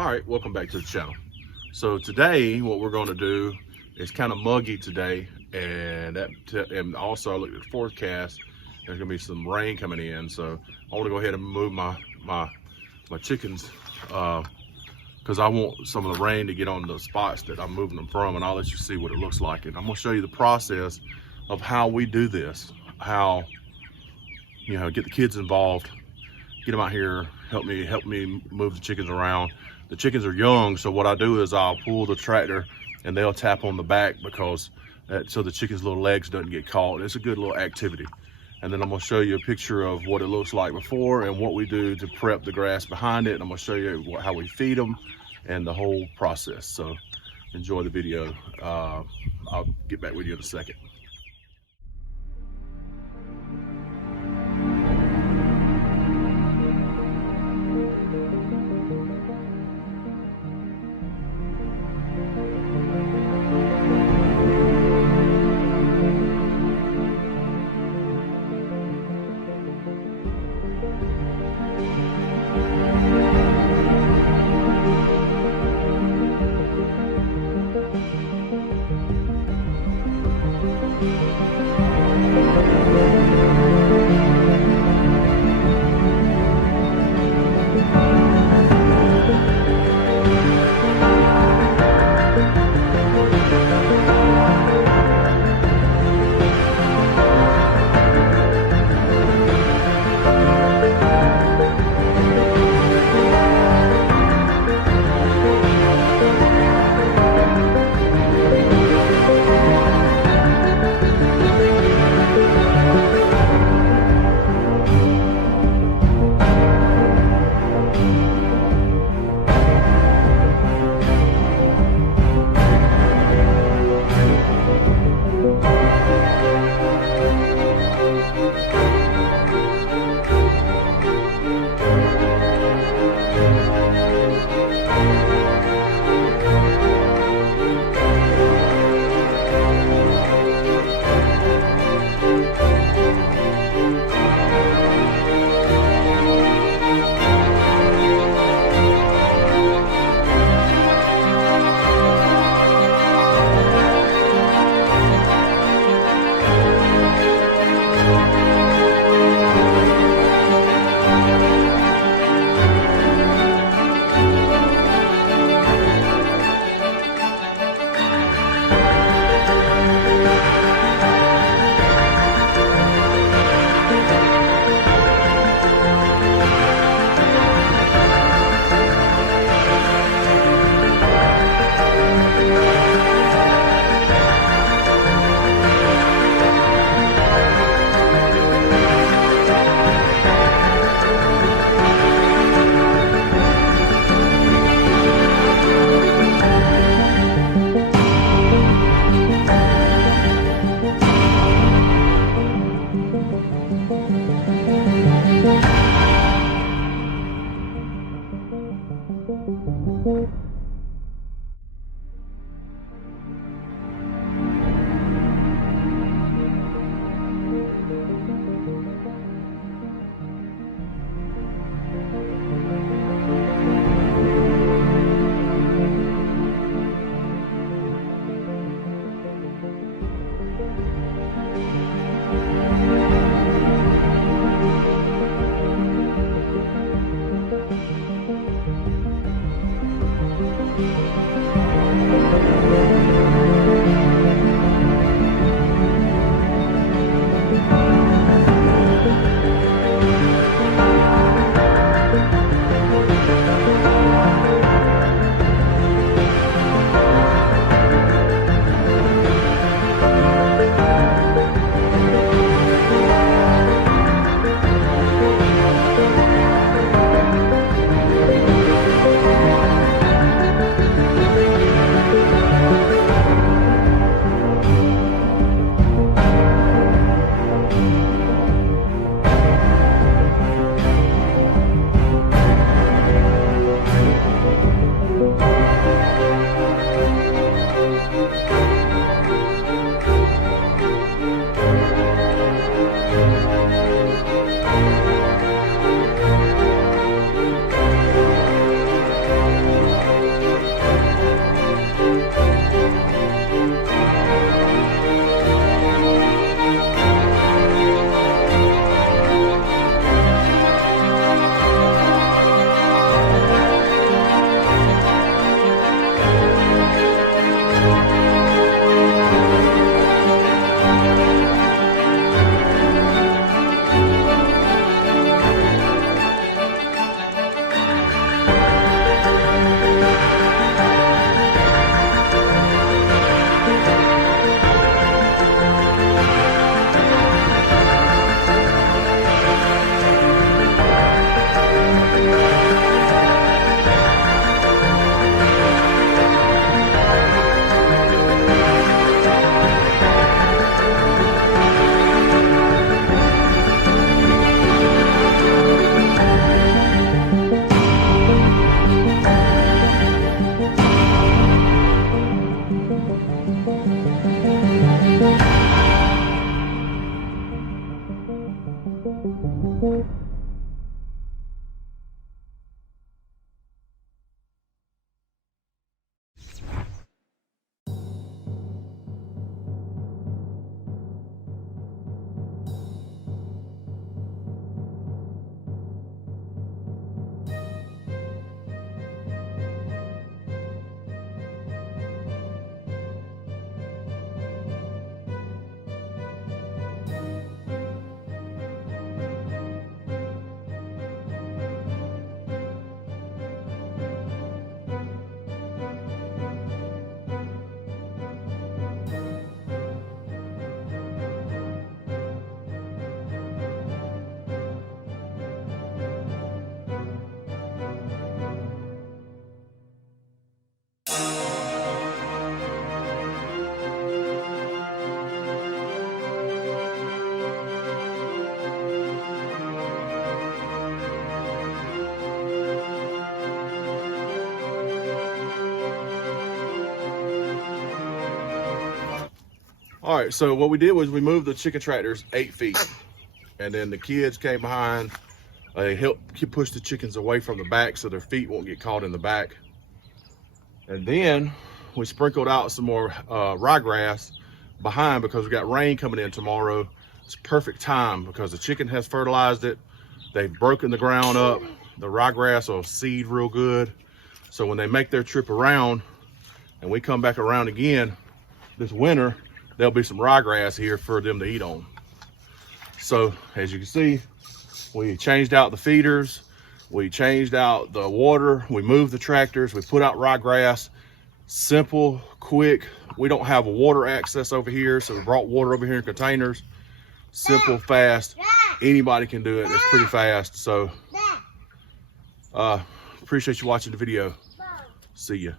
All right, welcome back to the channel. So today what we're going to do is kind of muggy today, and also I looked at the forecast. There's going to be some rain coming in, so I want to go ahead and move my chickens because I want some of the rain to get on the spots that I'm moving them from, and I'll let you see what it looks like. And I'm going to show you the process of how we do this, how get the kids involved, get them out here, help me move the chickens around. The chickens are young, so what I do is I'll pull the tractor and they'll tap on the back so the chicken's little legs doesn't get caught. It's a good little activity. And then I'm gonna show you a picture of what it looks like before and what we do to prep the grass behind it. And I'm gonna show you how we feed them and the whole process. So enjoy the video. I'll get back with you in a second. All right, so what we did was we moved the chicken tractors 8 feet, and then the kids came behind. They helped push the chickens away from the back so their feet won't get caught in the back. And then we sprinkled out some more ryegrass behind because we got rain coming in tomorrow. It's perfect time because the chicken has fertilized it. They've broken the ground up. The ryegrass will seed real good. So when they make their trip around and we come back around again this winter, there'll be some ryegrass here for them to eat on. So as you can see, we changed out the feeders, we changed out the water, we moved the tractors, we put out ryegrass. Simple, quick. We don't have a water access over here, so we brought water over here in containers. Simple, fast. Anybody can do it. It's pretty fast. So appreciate you watching the video. See ya.